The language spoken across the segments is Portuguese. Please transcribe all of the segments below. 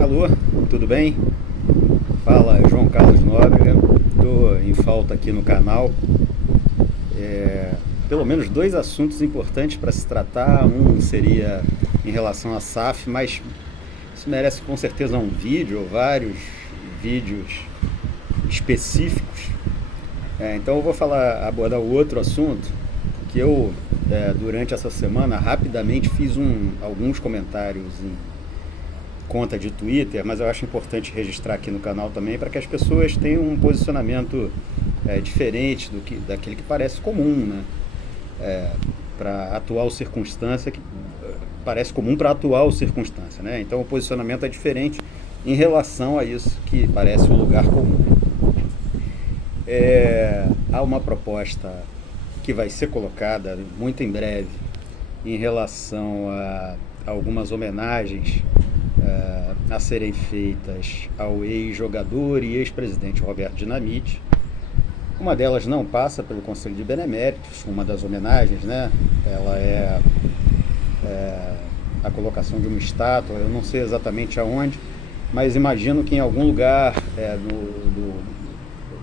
Alô, tudo bem? Fala João Carlos Nóbrega, estou em falta aqui no canal. Pelo menos dois assuntos importantes para se tratar. Um seria em relação à SAF, mas isso merece com certeza um vídeo ou vários vídeos específicos. Então eu vou abordar o outro assunto que eu, durante essa semana, rapidamente fiz alguns comentários em conta de Twitter, mas eu acho importante registrar aqui no canal também para que as pessoas tenham um posicionamento diferente daquele que parece comum, né? Para a atual circunstância, que parece comum para a atual circunstância, né? Então o posicionamento é diferente em relação a isso que parece um lugar comum. Há uma proposta que vai ser colocada muito em breve em relação a algumas homenagens a serem feitas ao ex-jogador e ex-presidente Roberto Dinamite. Uma delas não passa pelo Conselho de Beneméritos, uma das homenagens, né? Ela é a colocação de uma estátua, eu não sei exatamente aonde, mas imagino que em algum lugar do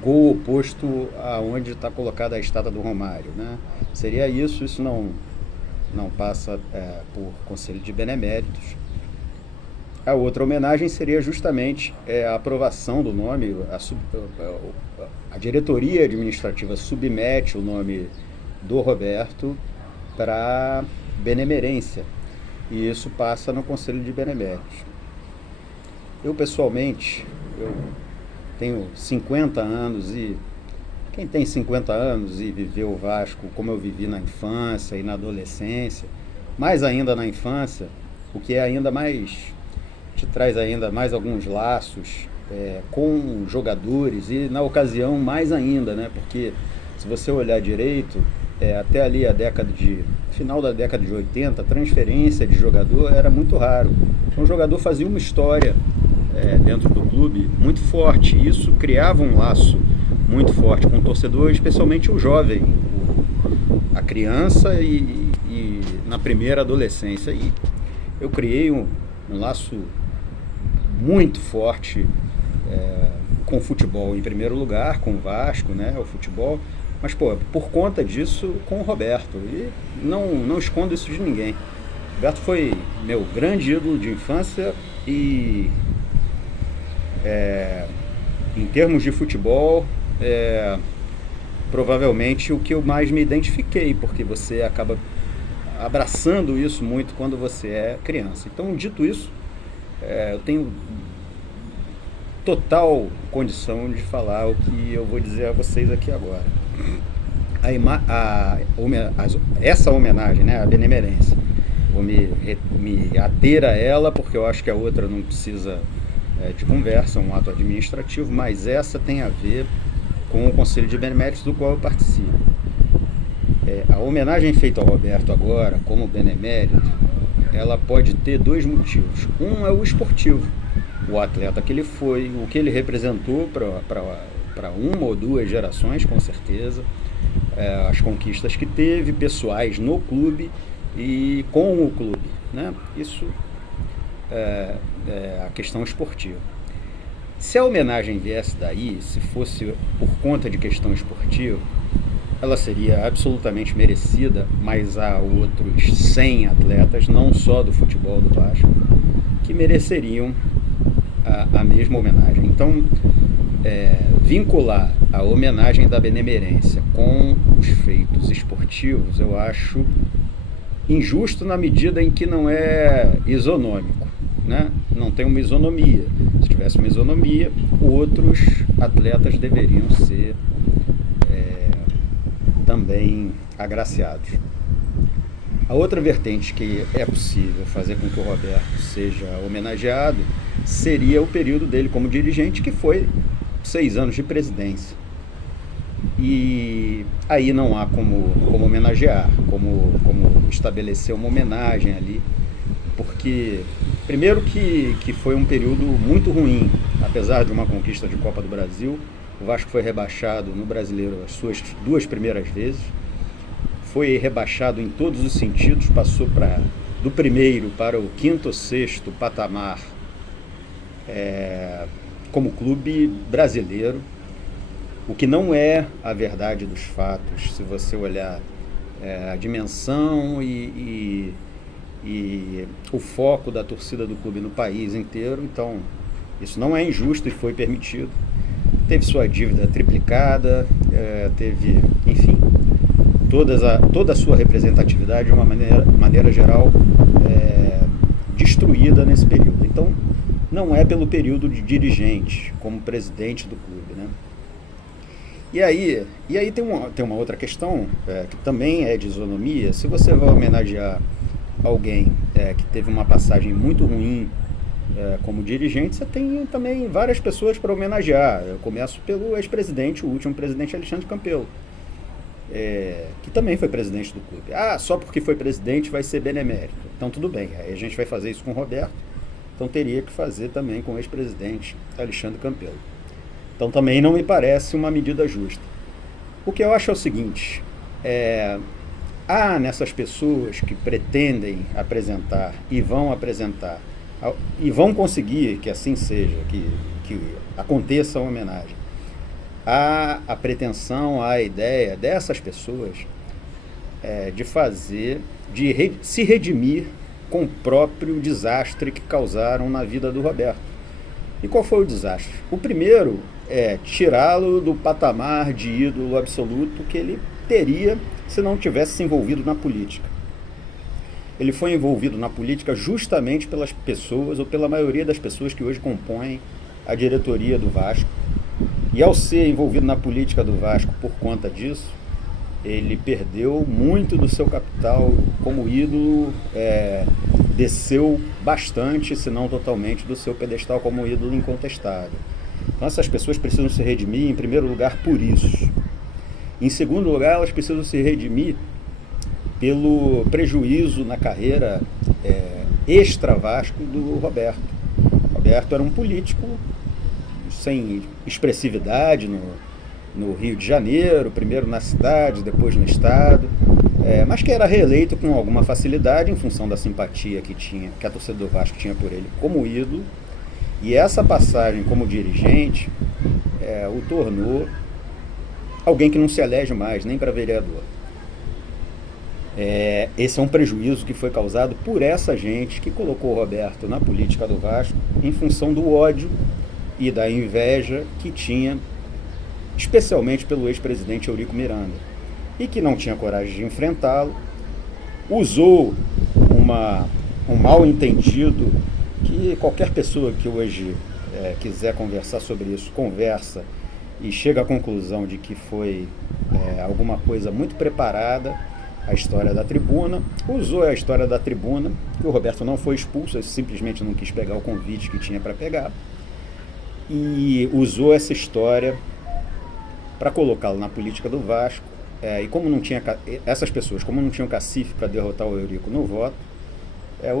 gol oposto aonde está colocada a estátua do Romário, né? Seria isso não passa por Conselho de Beneméritos. A outra homenagem seria justamente a aprovação do nome, a diretoria administrativa submete o nome do Roberto para benemerência, e isso passa no Conselho de Beneméritos. Eu pessoalmente, tenho 50 anos, e quem tem 50 anos e viveu o Vasco como eu vivi na infância e na adolescência, mais ainda na infância, o que é ainda mais, te traz ainda mais alguns laços com jogadores, e na ocasião mais ainda, né? Porque se você olhar direito, até ali final da década de 80, a transferência de jogador era muito raro. Então o jogador fazia uma história dentro do clube muito forte, e isso criava um laço muito forte com o torcedor, especialmente o jovem, a criança e na primeira adolescência. E eu criei um laço muito forte com o futebol, em primeiro lugar, com o Vasco, né, o futebol, mas por conta disso, com o Roberto, e não escondo isso de ninguém. O Roberto foi meu grande ídolo de infância, e em termos de futebol, provavelmente o que eu mais me identifiquei, porque você acaba abraçando isso muito quando você é criança. Então, dito isso, eu tenho total condição de falar o que eu vou dizer a vocês aqui agora. Essa homenagem, né, à benemerência, vou me ater a ela, porque eu acho que a outra não precisa de conversa, um ato administrativo, mas essa tem a ver com o Conselho de Beneméritos, do qual eu participo. A homenagem feita ao Roberto agora, como benemérito, ela pode ter dois motivos. Um é o esportivo, o atleta que ele foi, o que ele representou para uma ou duas gerações, com certeza, as conquistas que teve, pessoais no clube e com o clube, né? Isso a questão esportiva. Se a homenagem viesse daí, se fosse por conta de questão esportiva, ela seria absolutamente merecida, mas há outros 100 atletas, não só do futebol do Vasco, que mereceriam a mesma homenagem. Então, vincular a homenagem da benemerência com os feitos esportivos, eu acho injusto na medida em que não é isonômico, né? Não tem uma isonomia. Se tivesse uma isonomia, outros atletas deveriam ser também agraciados. A outra vertente que é possível fazer com que o Roberto seja homenageado seria o período dele como dirigente, que foi 6 anos de presidência. E aí não há como homenagear, como estabelecer uma homenagem ali, porque primeiro que foi um período muito ruim, apesar de uma conquista de Copa do Brasil. O Vasco foi rebaixado no Brasileiro as suas 2 primeiras vezes, foi rebaixado em todos os sentidos, passou do primeiro para o 5º ou 6º patamar como clube brasileiro, o que não é a verdade dos fatos, se você olhar a dimensão e o foco da torcida do clube no país inteiro. Então, isso não é injusto e foi permitido. Teve sua dívida triplicada, teve, enfim, toda a sua representatividade de uma maneira geral destruída nesse período. Então, não é pelo período de dirigente, como presidente do clube, né? E aí tem uma outra questão, que também é de isonomia. Se você vai homenagear alguém que teve uma passagem muito ruim como dirigente, você tem também várias pessoas para homenagear. Eu começo pelo ex-presidente, o último presidente, Alexandre Campelo, que também foi presidente do clube. Só porque foi presidente vai ser benemérito. Então tudo bem, aí a gente vai fazer isso com o Roberto, então teria que fazer também com o ex-presidente Alexandre Campelo. Então também não me parece uma medida justa. O que eu acho é o seguinte, há nessas pessoas que pretendem apresentar e vão conseguir que assim seja, que aconteça a homenagem, há a pretensão, há a ideia dessas pessoas de se redimir com o próprio desastre que causaram na vida do Roberto. E qual foi o desastre? O primeiro é tirá-lo do patamar de ídolo absoluto que ele teria se não tivesse se envolvido na política. Ele foi envolvido na política justamente pelas pessoas, ou pela maioria das pessoas que hoje compõem a diretoria do Vasco. E ao ser envolvido na política do Vasco por conta disso, ele perdeu muito do seu capital como ídolo, desceu bastante, se não totalmente, do seu pedestal como ídolo incontestável. Então essas pessoas precisam se redimir, em primeiro lugar, por isso. Em segundo lugar, elas precisam se redimir pelo prejuízo na carreira extra-Vasco do Roberto. O Roberto era um político sem expressividade no Rio de Janeiro, primeiro na cidade, depois no estado, mas que era reeleito com alguma facilidade em função da simpatia que a torcida do Vasco tinha por ele como ídolo. E essa passagem como dirigente o tornou alguém que não se elege mais, nem para vereador. Esse é um prejuízo que foi causado por essa gente que colocou o Roberto na política do Vasco em função do ódio e da inveja que tinha, especialmente pelo ex-presidente Eurico Miranda, e que não tinha coragem de enfrentá-lo, usou um mal-entendido que qualquer pessoa que hoje quiser conversar sobre isso, conversa e chega à conclusão de que foi alguma coisa muito preparada, a história da tribuna. Usou a história da tribuna, que o Roberto não foi expulso, ele simplesmente não quis pegar o convite que tinha para pegar, e usou essa história para colocá-lo na política do Vasco, e como não tinha, essas pessoas, como não tinham cacife para derrotar o Eurico no voto,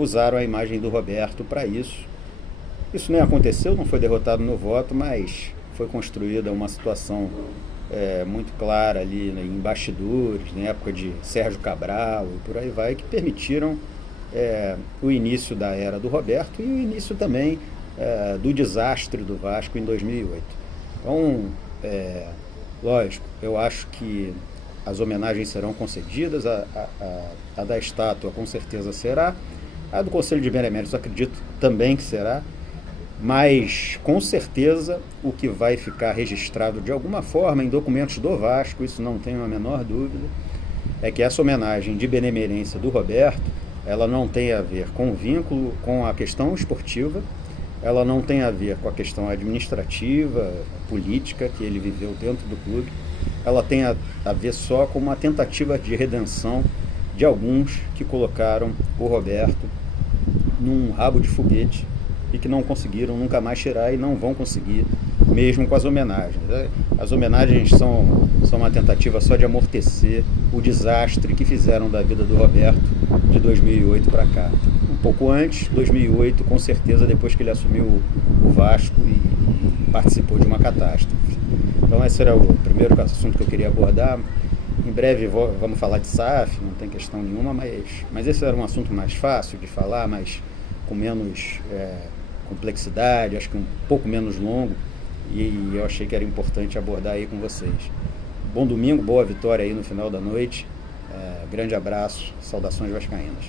usaram a imagem do Roberto para isso. Isso nem aconteceu, não foi derrotado no voto, mas foi construída uma situação muito clara ali, né, em bastidores, na época de Sérgio Cabral e por aí vai, que permitiram o início da era do Roberto e o início também do desastre do Vasco em 2008. Então, lógico, eu acho que as homenagens serão concedidas, a da estátua com certeza será, a do Conselho de Beneméritos acredito também que será, mas com certeza o que vai ficar registrado de alguma forma em documentos do Vasco, isso não tenho a menor dúvida, é que essa homenagem de benemerência do Roberto, ela não tem a ver com vínculo com a questão esportiva, ela não tem a ver com a questão administrativa, política que ele viveu dentro do clube, ela tem a ver só com uma tentativa de redenção de alguns que colocaram o Roberto num rabo de foguete e que não conseguiram nunca mais tirar e não vão conseguir, mesmo com as homenagens. As homenagens são uma tentativa só de amortecer o desastre que fizeram da vida do Roberto de 2008 para cá. Um pouco antes, 2008, com certeza, depois que ele assumiu o Vasco e participou de uma catástrofe. Então esse era o primeiro assunto que eu queria abordar. Em breve vamos falar de SAF, não tem questão nenhuma, mas esse era um assunto mais fácil de falar, mas com complexidade, acho que um pouco menos longo, e eu achei que era importante abordar aí com vocês. Bom domingo, boa vitória aí no final da noite. Grande abraço, saudações vascaínas.